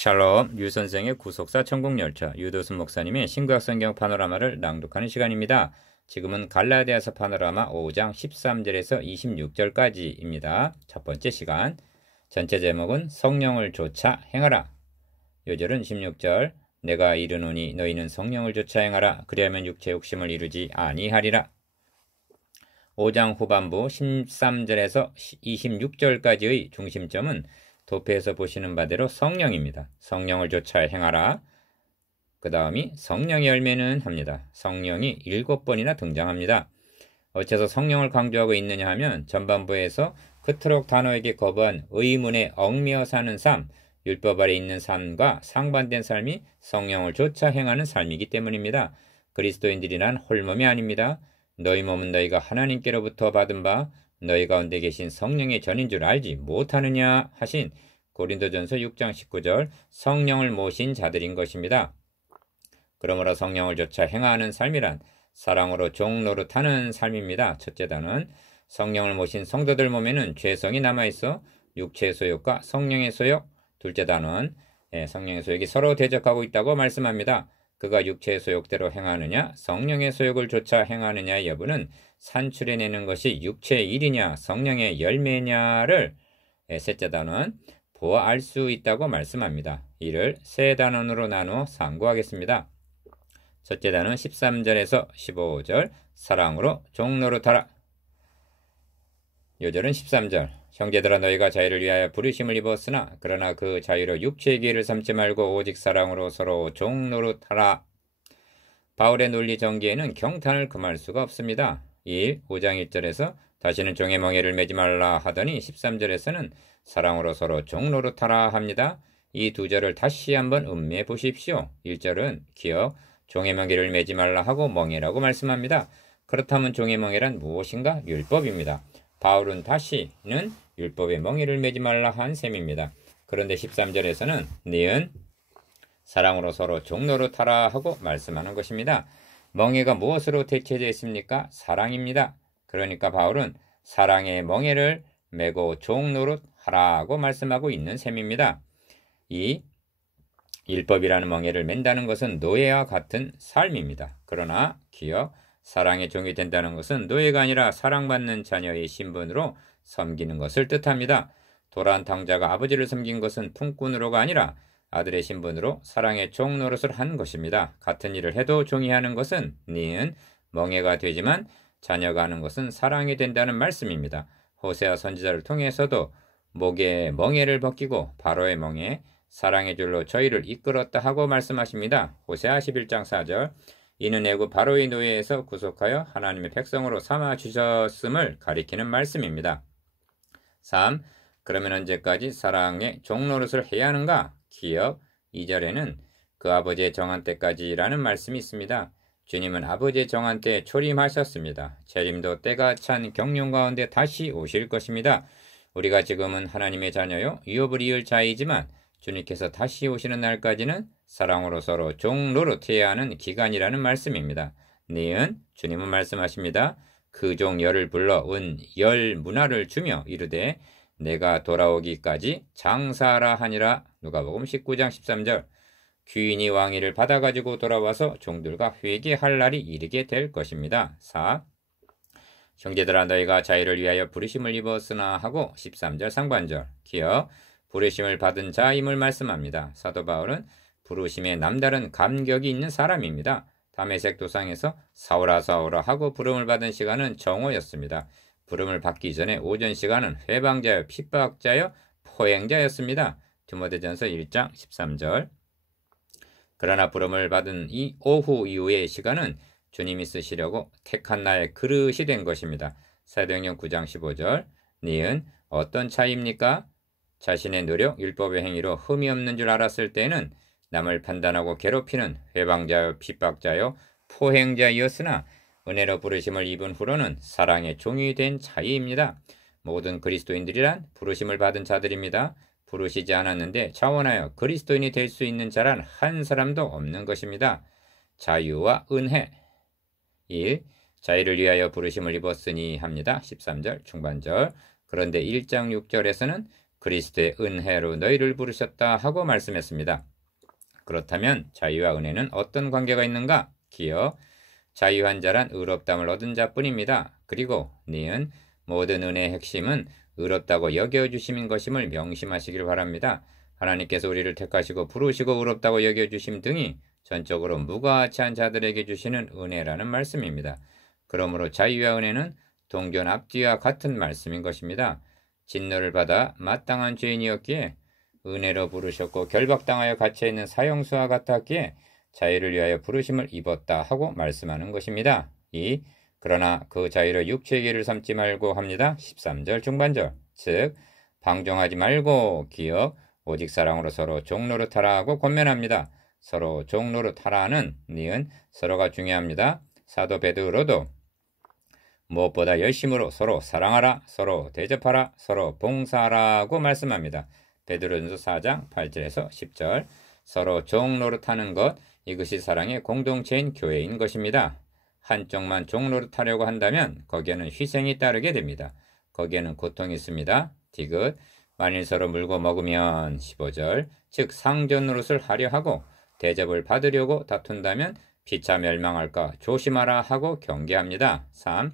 샬롬, 유 선생의 구속사 천국열차, 유도순 목사님의 신구약 성경 파노라마를 낭독하는 시간입니다. 지금은 갈라디아서 파노라마 5장 13절에서 26절까지입니다. 첫 번째 시간, 전체 제목은 성령을 좇아 행하라. 요절은 16절, 내가 이르노니 너희는 성령을 좇아 행하라. 그리하면 육체 욕심을 이루지 아니하리라. 5장 후반부 13절에서 26절까지의 중심점은 도표에서 보시는 바대로 성령입니다. 성령을 좇아 행하라. 그 다음이 성령의 열매는 합니다. 성령이 7번이나 등장합니다. 어째서 성령을 강조하고 있느냐 하면 전반부에서 그토록 단호하게 거부한 의문에 얽매여 사는 삶, 율법 아래 있는 삶과 상반된 삶이 성령을 좇아 행하는 삶이기 때문입니다. 그리스도인들이란 홀몸이 아닙니다. 너희 몸은 너희가 하나님께로부터 받은 바 너희 가운데 계신 성령의 전인 줄 알지 못하느냐 하신 고린도전서 6장 19절 성령을 모신 자들인 것입니다. 그러므로 성령을 좇아 행하는 삶이란 사랑으로 종 노릇하는 삶입니다. 첫째 단은 성령을 모신 성도들 몸에는 죄성이 남아있어 육체의 소욕과 성령의 소욕. 둘째 단은 성령의 소욕이 서로 대적하고 있다고 말씀합니다. 그가 육체의 소욕대로 행하느냐 성령의 소욕을 좇아 행하느냐의 여부는 산출해내는 것이 육체의 일이냐 성령의 열매냐를 셋째 단은 보아 알 수 있다고 말씀합니다. 이를 세 단원으로 나누어 상고하겠습니다. 첫째 단은 13절에서 15절 사랑으로 종 노릇하라. 요절은 13절 형제들아 너희가 자유를 위하여 부르심을 입었으나 그러나 그 자유로 육체의 기회를 삼지 말고 오직 사랑으로 서로 종 노릇하라. 바울의 논리 전개에는 경탄을 금할 수가 없습니다. 5장 1절에서 다시는 종의 멍에를 매지 말라 하더니 13절에서는 사랑으로 서로 종 노릇하라 합니다. 이 두 절을 다시 한번 음미해 보십시오. 1절은 기억 종의 멍에를 매지 말라 하고 멍에라고 말씀합니다. 그렇다면 종의 멍에란 무엇인가? 율법입니다. 바울은 다시는 율법의 멍에를 매지 말라 한 셈입니다. 그런데 13절에서는 니은 사랑으로 서로 종 노릇하라 하고 말씀하는 것입니다. 멍에가 무엇으로 대체되어 있습니까? 사랑입니다. 그러니까 바울은 사랑의 멍에를 메고 종 노릇하라고 말씀하고 있는 셈입니다. 이 율법이라는 멍에를 맨다는 것은 노예와 같은 삶입니다. 그러나 기억 사랑의 종이 된다는 것은 노예가 아니라 사랑받는 자녀의 신분으로 섬기는 것을 뜻합니다. 도란 탕자가 아버지를 섬긴 것은 품꾼으로가 아니라 아들의 신분으로 사랑의 종 노릇을 한 것입니다. 같은 일을 해도 종이 하는 것은 니은 멍에가 되지만 자녀가 하는 것은 사랑이 된다는 말씀입니다. 호세아 선지자를 통해서도 목에 멍에를 벗기고 바로의 멍에 사랑의 줄로 저희를 이끌었다 하고 말씀하십니다. 호세아 11장 4절 이는 애굽 바로의 노예에서 구속하여 하나님의 백성으로 삼아 주셨음을 가리키는 말씀입니다. 3. 그러면 언제까지 사랑의 종 노릇을 해야 하는가? 기억 2절에는 그 아버지의 정한 때까지라는 말씀이 있습니다. 주님은 아버지의 정한 때에 초림하셨습니다. 재림도 때가 찬 경륜 가운데 다시 오실 것입니다. 우리가 지금은 하나님의 자녀요 유업을 이을 자이지만 주님께서 다시 오시는 날까지는 사랑으로 서로 종 노릇해야 하는 기간이라는 말씀입니다. 니은 주님은 말씀하십니다. 그 종 열을 불러 은 열 문화를 주며 이르되 내가 돌아오기까지 장사하라 하니라. 누가복음 19장 13절 귀인이 왕위를 받아가지고 돌아와서 종들과 회개할 날이 이르게 될 것입니다. 4. 형제들아 너희가 자유를 위하여 부르심을 입었으나 하고 13절 상반절 기억 부르심을 받은 자임을 말씀합니다. 사도 바울은 부르심에 남다른 감격이 있는 사람입니다. 다메섹 도상에서 사오라 사오라 하고 부름을 받은 시간은 정오였습니다. 부름을 받기 전에 오전 시간은 회방자여 핍박자여 포행자였습니다. 디모데전서 1장 13절 그러나 부름을 받은 이 오후 이후의 시간은 주님이 쓰시려고 택한 나의 그릇이 된 것입니다. 사도행전 9장 15절 니은 어떤 차이입니까? 자신의 노력, 율법의 행위로 흠이 없는 줄 알았을 때는 남을 판단하고 괴롭히는 회방자요 핍박자요 포행자이었으나 은혜로 부르심을 입은 후로는 사랑의 종이 된 자이입니다. 모든 그리스도인들이란 부르심을 받은 자들입니다. 부르시지 않았는데 자원하여 그리스도인이 될 수 있는 자란 한 사람도 없는 것입니다. 자유와 은혜 1. 자유를 위하여 부르심을 입었으니 합니다. 13절 중반절 그런데 1장 6절에서는 그리스도의 은혜로 너희를 부르셨다 하고 말씀했습니다. 그렇다면 자유와 은혜는 어떤 관계가 있는가? 기여 자유한 자란 의롭다함을 얻은 자뿐입니다. 그리고 니은 모든 은혜의 핵심은 의롭다고 여겨주심인 것임을 명심하시길 바랍니다. 하나님께서 우리를 택하시고 부르시고 의롭다고 여겨주심 등이 전적으로 무가치한 자들에게 주시는 은혜라는 말씀입니다. 그러므로 자유와 은혜는 동전 앞뒤와 같은 말씀인 것입니다. 진노를 받아 마땅한 죄인이었기에 은혜로 부르셨고 결박당하여 갇혀있는 사형수와 같았기에 자유를 위하여 부르심을 입었다 하고 말씀하는 것입니다. 그러나 그 자유로 육체의 길을 삼지 말고 합니다. 13절 중반절 즉 방종하지 말고 기억 오직 사랑으로 서로 종노릇하라 하고 권면합니다. 서로 종노릇하라는 니은 서로가 중요합니다. 사도 베드로도 무엇보다 열심으로 서로 사랑하라, 서로 대접하라, 서로 봉사하라고 말씀합니다. 베드로전서 4장 8절에서 10절 서로 종노릇하는 것 이것이 사랑의 공동체인 교회인 것입니다. 한쪽만 종노릇하려고 한다면 거기에는 희생이 따르게 됩니다. 거기에는 고통이 있습니다. 디귿 만일 서로 물고 먹으면 15절 즉 상전 노릇을 하려 하고 대접을 받으려고 다툰다면 피차 멸망할까 조심하라 하고 경계합니다. 3.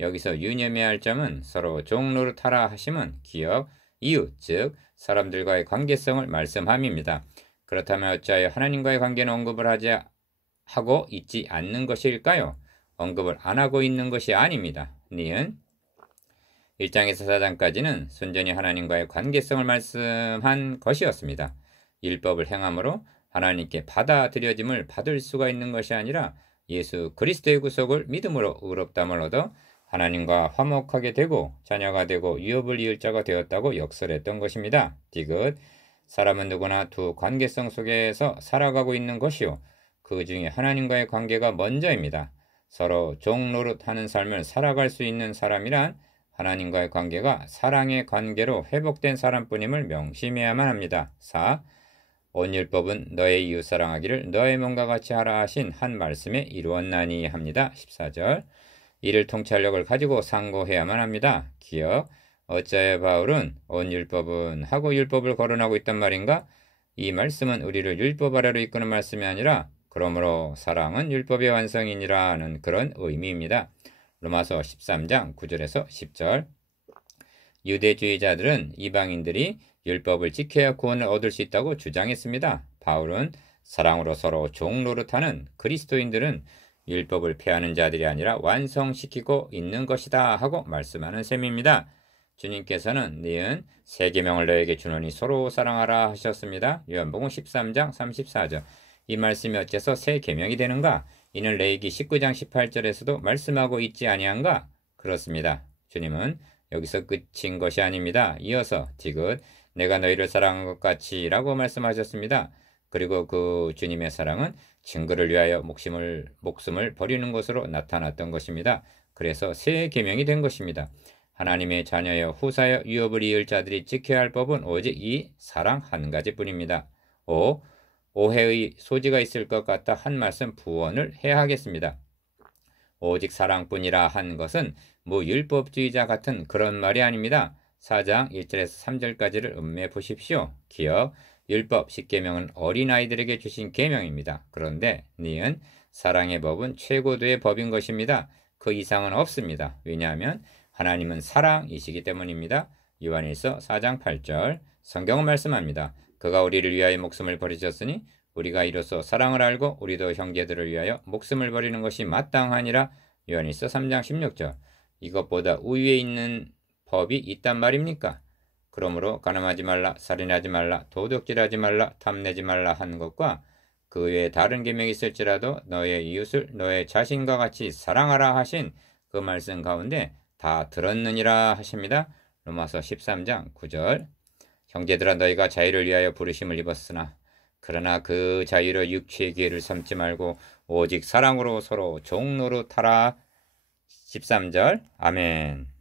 여기서 유념해야 할 점은 서로 종노릇하라 하심은 기업, 이웃 즉 사람들과의 관계성을 말씀함입니다. 그렇다면 어찌하여 하나님과의 관계는 언급을 하고 있지 않는 것일까요? 언급을 안 하고 있는 것이 아닙니다. 니은 1장에서 4장까지는 순전히 하나님과의 관계성을 말씀한 것이었습니다. 율법을 행함으로 하나님께 받아들여짐을 받을 수가 있는 것이 아니라 예수 그리스도의 구속을 믿음으로 의롭다함을 얻어 하나님과 화목하게 되고 자녀가 되고 유업을 이을 자가 되었다고 역설했던 것입니다. 디귿 사람은 누구나 두 관계성 속에서 살아가고 있는 것이요 그 중에 하나님과의 관계가 먼저입니다. 서로 종노릇하는 삶을 살아갈 수 있는 사람이란 하나님과의 관계가 사랑의 관계로 회복된 사람뿐임을 명심해야만 합니다. 4. 온 율법은 너의 이웃 사랑하기를 너의 몸과 같이 하라 하신 한 말씀에 이루었나니 합니다. 14절 이를 통찰력을 가지고 상고해야만 합니다. 기억 어찌하여 바울은 온 율법은 하고 율법을 거론하고 있단 말인가? 이 말씀은 우리를 율법 아래로 이끄는 말씀이 아니라 그러므로 사랑은 율법의 완성이니라 하는 그런 의미입니다. 로마서 13장 9절에서 10절 유대주의자들은 이방인들이 율법을 지켜야 구원을 얻을 수 있다고 주장했습니다. 바울은 사랑으로 서로 종노릇하는 그리스도인들은 율법을 폐하는 자들이 아니라 완성시키고 있는 것이다 하고 말씀하는 셈입니다. 주님께서는 니은 새 계명을 너에게 주노니 서로 사랑하라 하셨습니다. 요한복음 13장 34절 이 말씀이 어째서 새 계명이 되는가? 이는 레위기 19장 18절에서도 말씀하고 있지 아니한가? 그렇습니다. 주님은 여기서 끝인 것이 아닙니다. 이어서 디귿 내가 너희를 사랑한 것 같이 라고 말씀하셨습니다. 그리고 그 주님의 사랑은 증거를 위하여 목숨을 버리는 것으로 나타났던 것입니다. 그래서 새 계명이 된 것입니다. 하나님의 자녀여 후사여 유업을 이을 자들이 지켜야 할 법은 오직 이 사랑 한 가지뿐입니다. 5. 오해의 소지가 있을 것 같아 한 말씀 부언을 해야 하겠습니다. 오직 사랑뿐이라 한 것은 무율법주의자 같은 그런 말이 아닙니다. 4장 1절에서 3절까지를 음미해 보십시오. 기억 율법 10계명은 어린아이들에게 주신 계명입니다. 그런데 니은 사랑의 법은 최고도의 법인 것입니다. 그 이상은 없습니다. 왜냐하면 하나님은 사랑이시기 때문입니다. 요한일서 4장 8절 성경은 말씀합니다. 그가 우리를 위하여 목숨을 버리셨으니 우리가 이로써 사랑을 알고 우리도 형제들을 위하여 목숨을 버리는 것이 마땅하니라. 요한일서 3장 16절 이것보다 우위에 있는 법이 있단 말입니까? 그러므로 간음하지 말라, 살인하지 말라, 도둑질하지 말라, 탐내지 말라 한 것과 그 외에 다른 계명이 있을지라도 너의 이웃을 너의 자신과 같이 사랑하라 하신 그 말씀 가운데 다 들었느니라 하십니다. 로마서 13장 9절 형제들아 너희가 자유를 위하여 부르심을 입었으나 그러나 그 자유로 육체의 기회를 삼지 말고 오직 사랑으로 서로 종노릇하라. 13절 아멘.